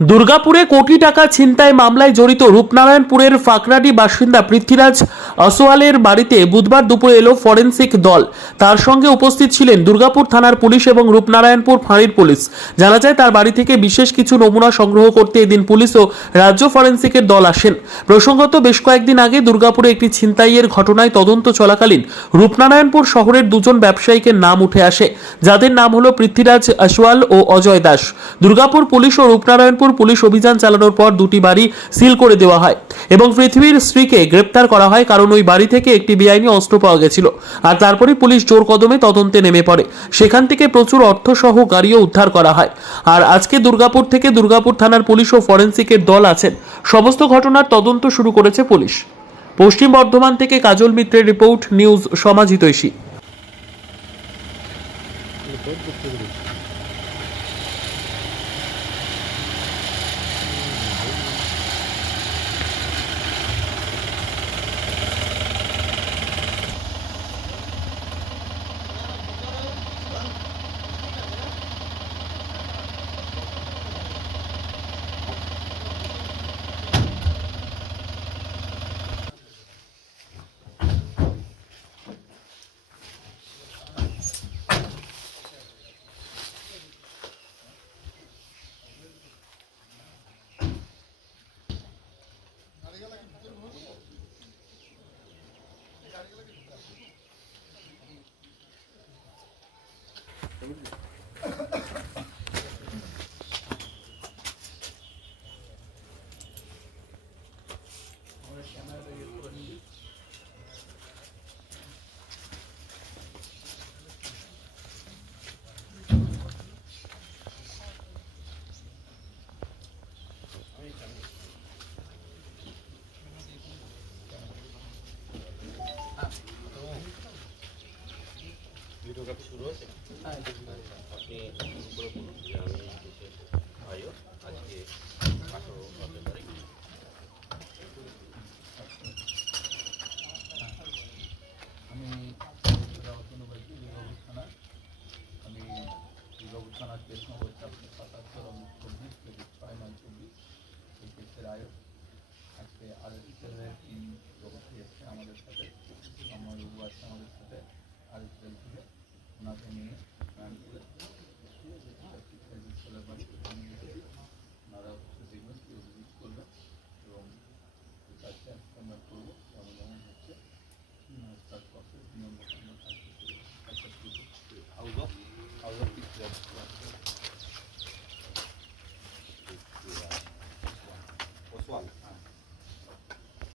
দুর্গাপুরে কোটি টাকা ছিনতাই মামলায় জড়িত রূপনারায়ণপুরের ফাকরাডি বাসিন্দা পৃথ্বীরাজ আসোয়ালের বাড়িতে বুধবার দুপুরে এলো ফরেন্সিক দল। তার সঙ্গে উপস্থিত ছিলেন দুর্গাপুর থানার পুলিশ এবং রূপনারায়ণপুর ফাঁড়ির পুলিশ। জানা যায়, তার বাড়ি থেকে বিশেষ কিছু নমুনা সংগ্রহ করতে এদিন পুলিশ ও রাজ্য ফরেন্সিকের দল আসেন। প্রসঙ্গত, বেশ কয়েকদিন আগে দুর্গাপুরে একটি ছিনতাইয়ের ঘটনায় তদন্ত চলাকালীন রূপনারায়ণপুর শহরের দুজন ব্যবসায়ীকে নাম উঠে আসে। যাদের নাম হলো পৃথ্বীরাজ আসওয়াল ও অজয় দাস। দুর্গাপুর পুলিশ ও রূপনারায়ণপুর পুলিশ অভিযান চালানোর পর দুটি বাড়ি সিল করে দেওয়া হয় এবং পৃথিবীর স্ত্রীকে গ্রেপ্তার করা হয় কারণ ওই বাড়ি থেকে একটি বেআইনি অস্ত্র পাওয়া গেছিল। আর তারপরে পুলিশ জোর কদমে তদন্তে নেমে পড়ে। সেখান থেকে প্রচুর অর্থসহ গাড়িও উদ্ধার করা হয়। আর আজকে দুর্গাপুর থেকে দুর্গাপুর থানার পুলিশ ও ফরেন্সিকের দল আছেন। সমস্ত ঘটনার তদন্ত শুরু করেছে পুলিশ। পশ্চিম বর্ধমান থেকে কাজল মিত্রের report, news Samajhitaishi. শুরু হয়েছে আপনি এসছে